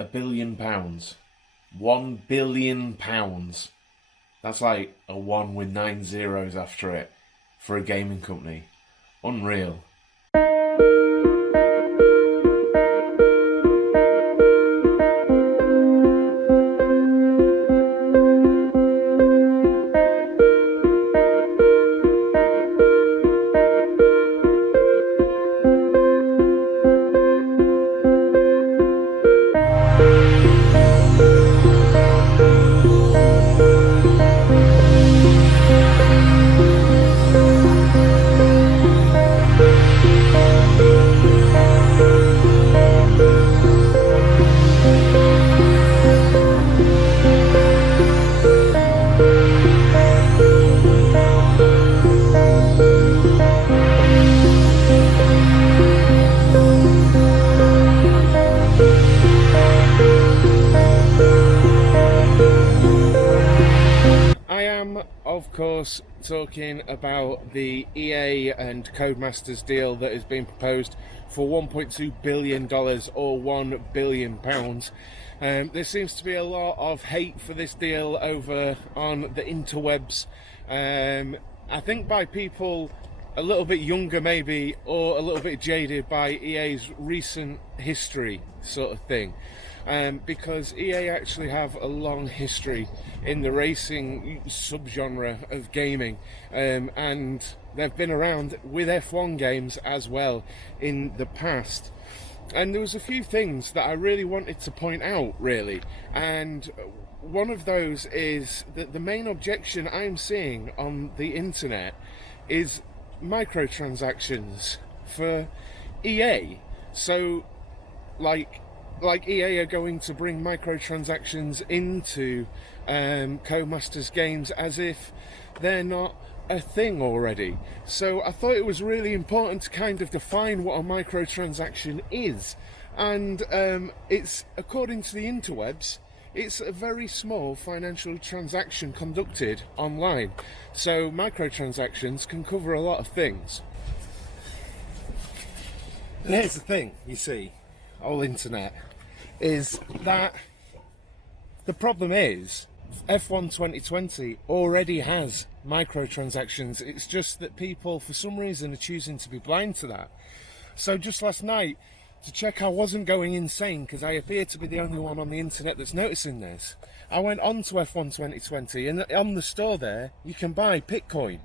£1 billion. £1 billion. That's like a one with 9 zeros after it for a gaming company. Unreal. Of course, talking about the EA and Codemasters deal that has been proposed for $1.2 billion or £1 billion. There seems to be a lot of hate for this deal over on the interwebs. I think by people a little bit younger maybe, or a little bit jaded by EA's recent history sort of thing. Because EA actually have a long history in the racing subgenre of gaming, and they've been around with F1 games as well in the past. And there was a few things that I really wanted to point out, really, and one of those is that the main objection I'm seeing on the internet is microtransactions for EA. So like EA are going to bring microtransactions into Codemasters games as if they're not a thing already. So I thought it was really important to kind of define what a microtransaction is. And it's, according to the interwebs, it's a very small financial transaction conducted online. So microtransactions can cover a lot of things. And here's the thing, you see, whole internet, is that the problem is F1 2020 already has microtransactions. It's just that people for some reason are choosing to be blind to that. So just last night, to check I wasn't going insane, because I appear to be the only one on the internet that's noticing this, I went on to F1 2020, and on the store there you can buy Bitcoin,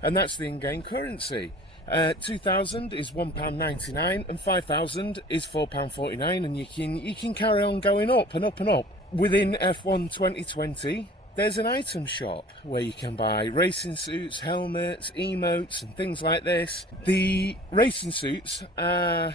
and that's the in-game currency. 2,000 is £1.99 and 5,000 is £4.49, and you can carry on going up and up and up. Within F1 2020 there's an item shop where you can buy racing suits, helmets, emotes and things like this. The racing suits are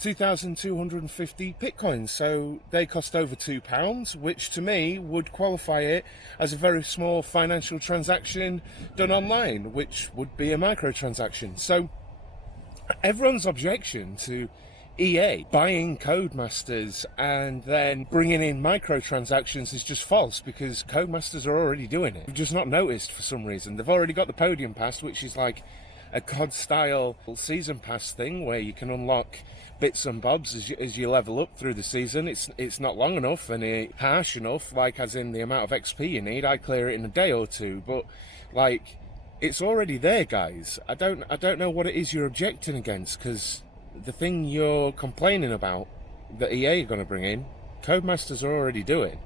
2,250 Bitcoins, so they cost over £2, which to me would qualify it as a very small financial transaction done online, which would be a microtransaction. So everyone's objection to EA buying Codemasters and then bringing in microtransactions is just false, because Codemasters are already doing it. We've just not noticed for some reason. They've already got the Podium Pass, which is like a COD-style season pass thing where you can unlock bits and bobs as you level up through the season. It's not long enough and harsh enough, like as in the amount of XP you need. I clear it in a day or two, but like, it's already there, guys. I don't know what it is you're objecting against, because the thing you're complaining about that EA are going to bring in, Codemasters are already doing.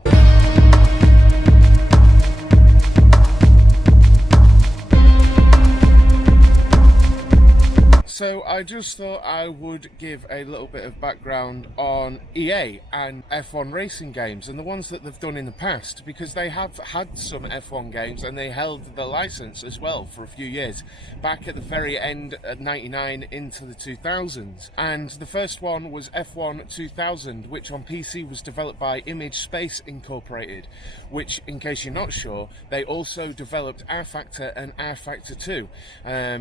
So I just thought I would give a little bit of background on EA and F1 racing games and the ones that they've done in the past, because they have had some F1 games and they held the license as well for a few years, back at the very end of 99 into the 2000s. And the first one was F1 2000, which on PC was developed by Image Space Incorporated, which, in case you're not sure, they also developed R Factor and R Factor 2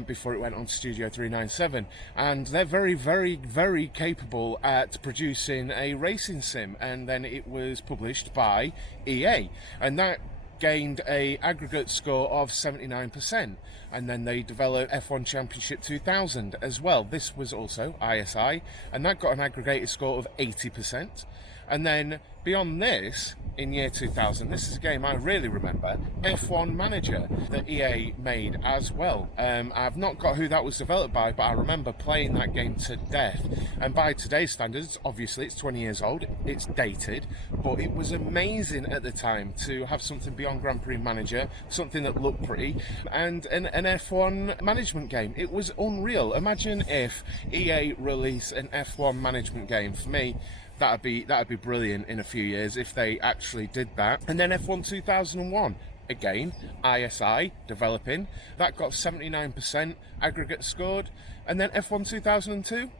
before it went on to Studio 397. And they're very, very, very capable at producing a racing sim, and then it was published by EA, and that gained a aggregate score of 79%, and then they developed F1 Championship 2000 as well. This was also ISI, and that got an aggregated score of 80%. And then beyond this, in year 2000, this is a game I really remember, F1 Manager, that EA made as well. I've not got who that was developed by, but I remember playing that game to death. And by today's standards, obviously it's 20 years old, it's dated, but it was amazing at the time to have something beyond Grand Prix Manager, something that looked pretty, and an F1 management game. It was unreal. Imagine if EA released an F1 management game. For me, that'd be brilliant in a few years if they actually did that. And then F1 2001, again, ISI developing, that got 79% aggregate scored. And then F1 2002,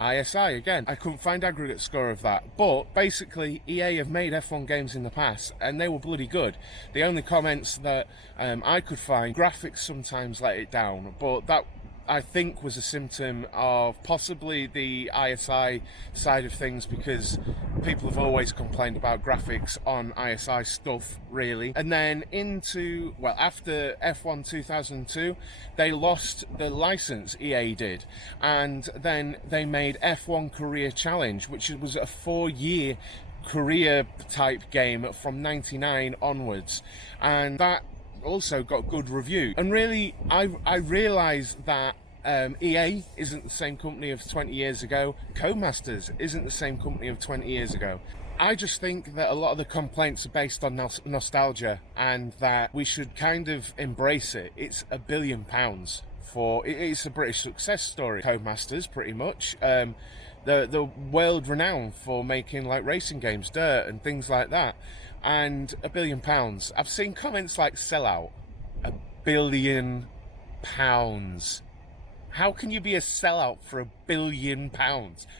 ISI again. I couldn't find aggregate score of that, but basically EA have made F1 games in the past and they were bloody good. The only comments that I could find, graphics sometimes let it down, but that I think was a symptom of possibly the ISI side of things, because people have always complained about graphics on ISI stuff, really. And then into, well, after F1 2002, they lost the license, EA did, and then they made F1 Career Challenge, which was a 4-year career type game from 99 onwards, and that also got good review. And really, I realised that EA isn't the same company of 20 years ago. Codemasters isn't the same company of 20 years ago. I just think that a lot of the complaints are based on nostalgia, and that we should kind of embrace it. It's £1 billion for it's a British success story. Codemasters, pretty much. The world renowned for making like racing games, Dirt and things like that. And £1 billion. I've seen comments like sellout. £1 billion. How can you be a sellout for £1 billion?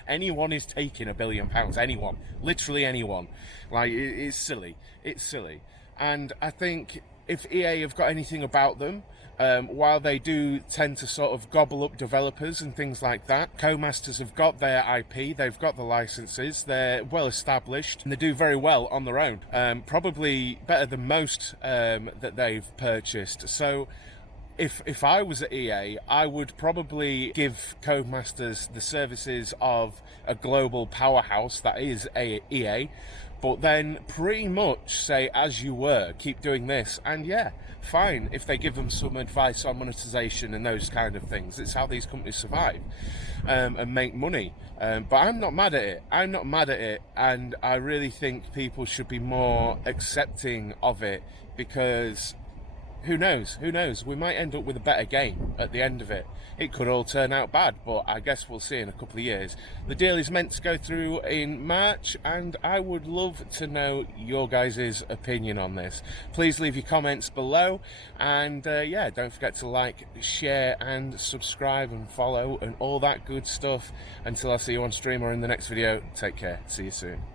Anyone is taking £1 billion. Anyone. Literally anyone. Like, it's silly. It's silly. And I think if EA have got anything about them, while they do tend to sort of gobble up developers and things like that, Codemasters have got their IP, they've got the licenses, they're well established, and they do very well on their own. Probably better than most that they've purchased. So if I was at EA, I would probably give Codemasters the services of a global powerhouse that is EA, but then pretty much say, as you were, keep doing this, and yeah, fine, if they give them some advice on monetization and those kind of things. It's how these companies survive and make money. But I'm not mad at it. I'm not mad at it, and I really think people should be more accepting of it, because who knows? Who knows? We might end up with a better game at the end of it. It could all turn out bad, but I guess we'll see in a couple of years. The deal is meant to go through in March, and I would love to know your guys' opinion on this. Please leave your comments below, and yeah, don't forget to like, share, and subscribe, and follow, and all that good stuff. Until I see you on stream or in the next video, take care. See you soon.